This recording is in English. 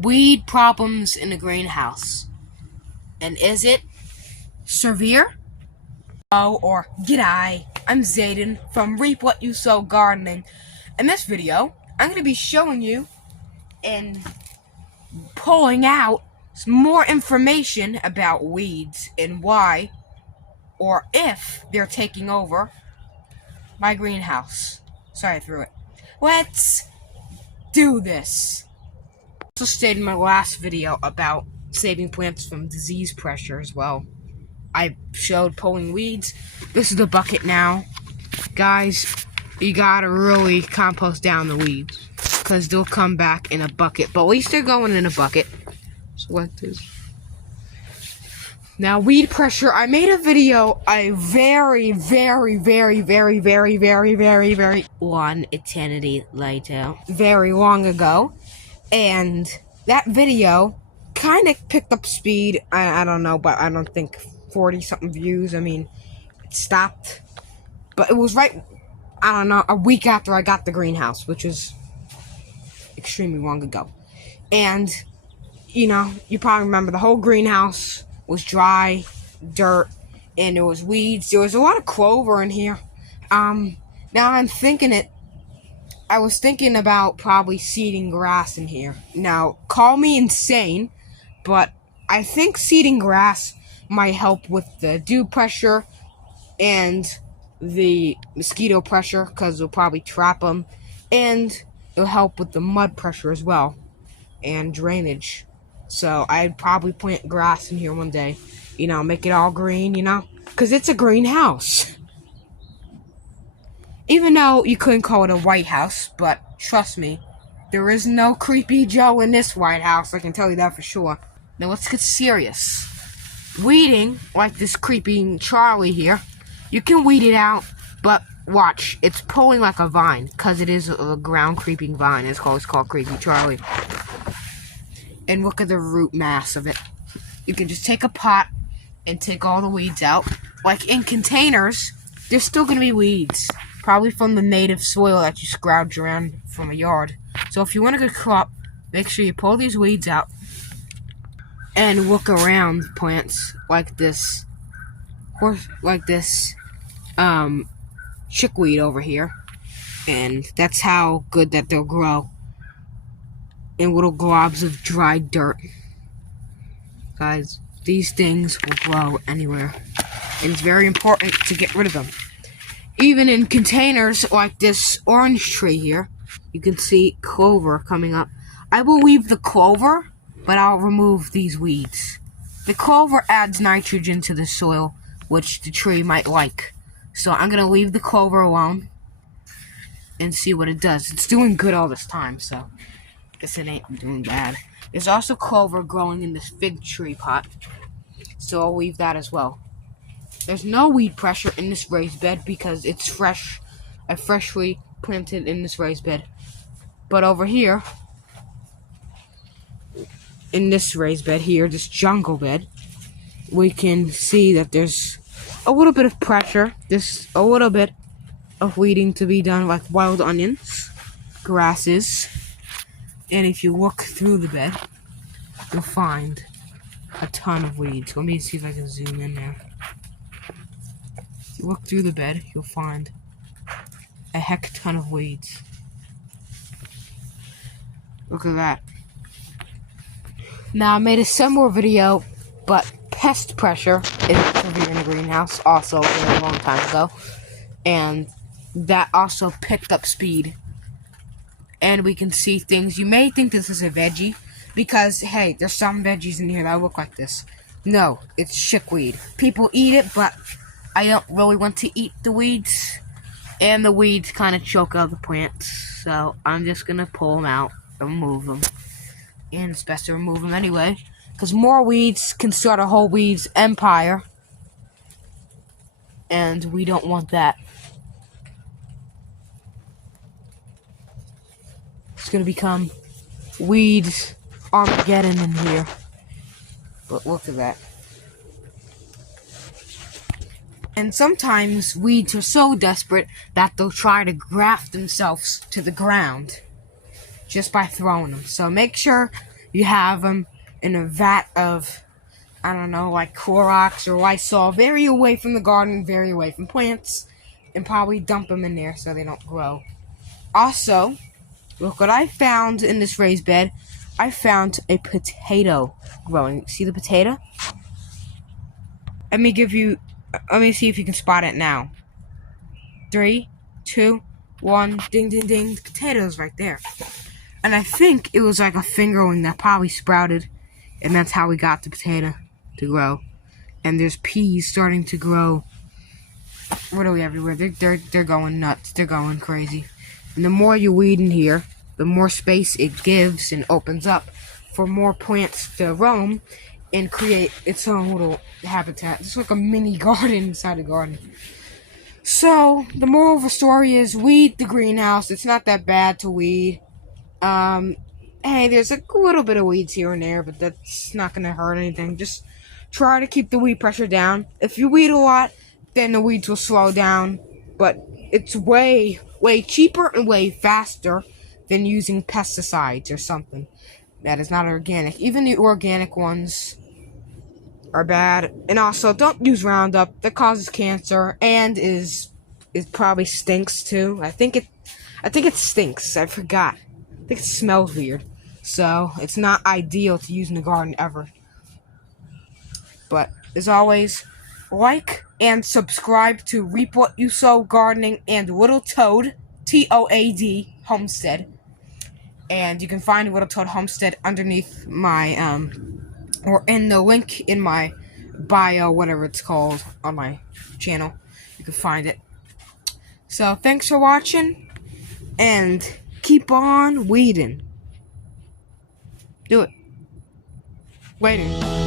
weed problems in the greenhouse. And is it severe? Oh, or g'day, I'm Zayden from Reap What You Sow Gardening. In this video, I'm going to be showing you and pulling out some more information about weeds and why or if they're taking over my greenhouse. Sorry I threw it. Let's do this. I also stated in my last video about saving plants from disease pressure as well. I showed pulling weeds. This is the bucket now. Guys, you gotta really compost down the weeds, because they'll come back in a bucket. But at least they're going in a bucket. So like this. Now, weed pressure. I made a video one eternity later. Very long ago. And that video kind of picked up speed. I don't know, but I don't think 40-something views. I mean, it stopped. But it was right, I don't know, a week after I got the greenhouse, which was extremely long ago. And, you know, you probably remember the whole greenhouse was dry, dirt, and there was weeds. There was a lot of clover in here. Now I'm thinking I was thinking about probably seeding grass in here. Now, call me insane, but I think seeding grass might help with the dew pressure and the mosquito pressure, because it'll probably trap them, and it'll help with the mud pressure as well, and drainage. So I'd probably plant grass in here one day, you know, make it all green, you know, because it's a greenhouse. Even though you couldn't call it a White House, but trust me, there is no creepy Joe in this White House, I can tell you that for sure. Now let's get serious. Weeding, like this creepy Charlie here, you can weed it out, but watch, it's pulling like a vine, because it is a ground creeping vine. It's called Creepy Charlie. And look at the root mass of it. You can just take a pot and take all the weeds out. Like in containers, there's still going to be weeds, probably from the native soil that you scrounged around from a yard. So if you want a good crop, make sure you pull these weeds out and look around plants like this, or like this chickweed over here, and that's how good that they'll grow in little globs of dry dirt. Guys, these things will grow anywhere, and it's very important to get rid of them. Even in containers like this orange tree here, you can see clover coming up. I will leave the clover, but I'll remove these weeds. The clover adds nitrogen to the soil, which the tree might like. So I'm going to leave the clover alone and see what it does. It's doing good all this time, so I guess it ain't doing bad. There's also clover growing in this fig tree pot, so I'll leave that as well. There's no weed pressure in this raised bed because it's fresh. I freshly planted in this raised bed. But over here, in this raised bed here, this jungle bed, we can see that there's a little bit of pressure. There's a little bit of weeding to be done, like wild onions, grasses, and if you look through the bed, you'll find a ton of weeds. Let me see if I can zoom in there. If you look through the bed, you'll find a heck ton of weeds. Look at that. Now, I made a similar video, but pest pressure is severe in the greenhouse, also a very long time ago, and that also picked up speed. And we can see things. You may think this is a veggie, because, hey, there's some veggies in here that look like this. No, it's chickweed. People eat it, but I don't really want to eat the weeds, and the weeds kind of choke out the plants, so I'm just going to pull them out and remove them. And it's best to remove them anyway, because more weeds can start a whole weeds empire, and we don't want that. It's going to become weeds Armageddon in here. But look at that. And sometimes weeds are so desperate that they'll try to graft themselves to the ground just by throwing them. So make sure You have them in a vat of, I don't know, like Clorox or Lysol, very away from the garden, very away from plants, and probably dump them in there so they don't grow. Also, look what I found in this raised bed. I found a potato growing. See the potato? Let me see if you can spot it now. 3, 2, 1, ding, ding, ding. The potato's right there. And I think it was like a fingerling that probably sprouted, and that's how we got the potato to grow. And there's peas starting to grow literally everywhere. They're going nuts. They're going crazy. And the more you weed in here, the more space it gives and opens up for more plants to roam and create its own little habitat. It's like a mini garden inside a garden. So, the moral of the story is weed the greenhouse. It's not that bad to weed. Hey, there's a little bit of weeds here and there, but that's not going to hurt anything. Just try to keep the weed pressure down. If you weed a lot, then the weeds will slow down. But it's way, way cheaper and way faster than using pesticides or something that is not organic. Even the organic ones are bad. And also, don't use Roundup. That causes cancer and it probably stinks too. I think it stinks. I forgot. I think it smells weird. So, it's not ideal to use in the garden ever. But, as always, like and subscribe to Reap What You Sow Gardening and Little Toad, Toad, Homestead. And you can find Little Toad Homestead underneath my, or in the link in my bio, whatever it's called, on my channel. You can find it. So, thanks for watching, and keep on weeding. Do it. Waiting.